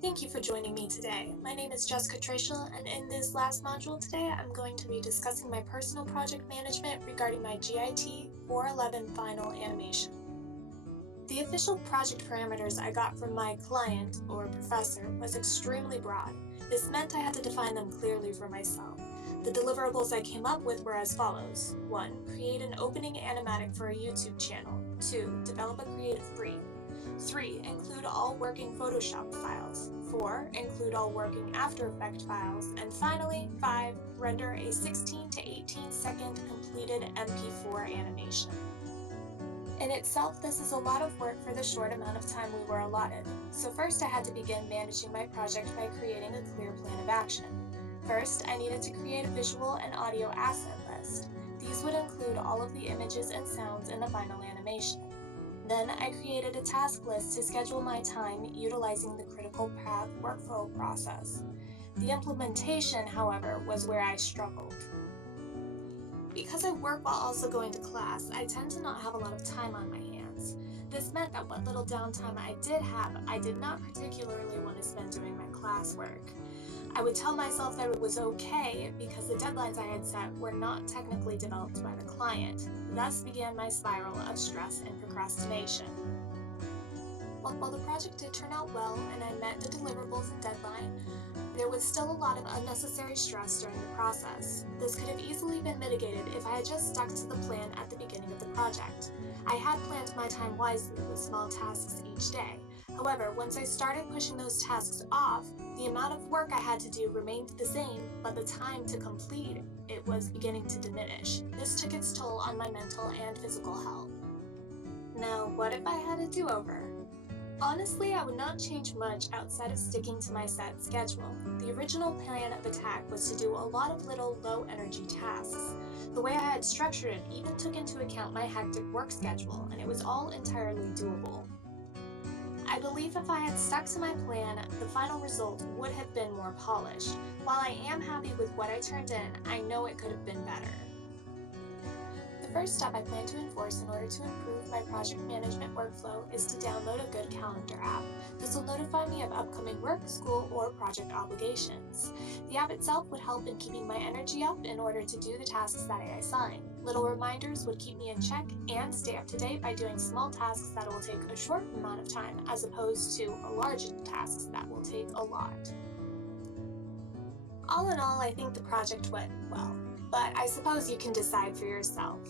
Thank you for joining me today. My name is Jessica Traichal, and in this last module today, I'm going to be discussing my personal project management regarding my GIT450 final animation. The official project parameters I got from my client, or professor, was extremely broad. This meant I had to define them clearly for myself. The deliverables I came up with were as follows. 1. Create an opening animatic for a YouTube channel. 2. Develop a creative brief. 3. Include all working Photoshop files. 4. Include all working After Effects files. And finally, 5. Render a 16 to 18 second completed MP4 animation. In itself, this is a lot of work for the short amount of time we were allotted. So first I had to begin managing my project by creating a clear plan of action. First, I needed to create a visual and audio asset list. These would include all of the images and sounds in the final animation. Then I created a task list to schedule my time utilizing the critical path workflow process. The implementation, however, was where I struggled. Because I work while also going to class, I tend to not have a lot of time on my hands. This meant that what little downtime I did have, I did not particularly want to spend doing my classwork. I would tell myself that it was okay because the deadlines I had set were not technically developed by the client. Thus began my spiral of stress and procrastination. While the project did turn out well and I met the deliverables and deadline, there was still a lot of unnecessary stress during the process. This could have easily been mitigated if I had just stuck to the plan at the beginning of the project. I had planned my time wisely with small tasks each day. However, once I started pushing those tasks off, the amount of work I had to do remained the same, but the time to complete it was beginning to diminish. This took its toll on my mental and physical health. Now, what if I had a do-over? Honestly, I would not change much outside of sticking to my set schedule. The original plan of attack was to do a lot of little low-energy tasks. The way I had structured it even took into account my hectic work schedule, and it was all entirely doable. I believe if I had stuck to my plan, the final result would have been more polished. While I am happy with what I turned in, I know it could have been better. The first step I plan to enforce in order to improve my project management workflow is to download a good calendar app. This will notify me of upcoming work, school, or project obligations. The app itself would help in keeping my energy up in order to do the tasks that I assign. Little reminders would keep me in check and stay up to date by doing small tasks that will take a short amount of time as opposed to large tasks that will take a lot. All in all, I think the project went well, but I suppose you can decide for yourself.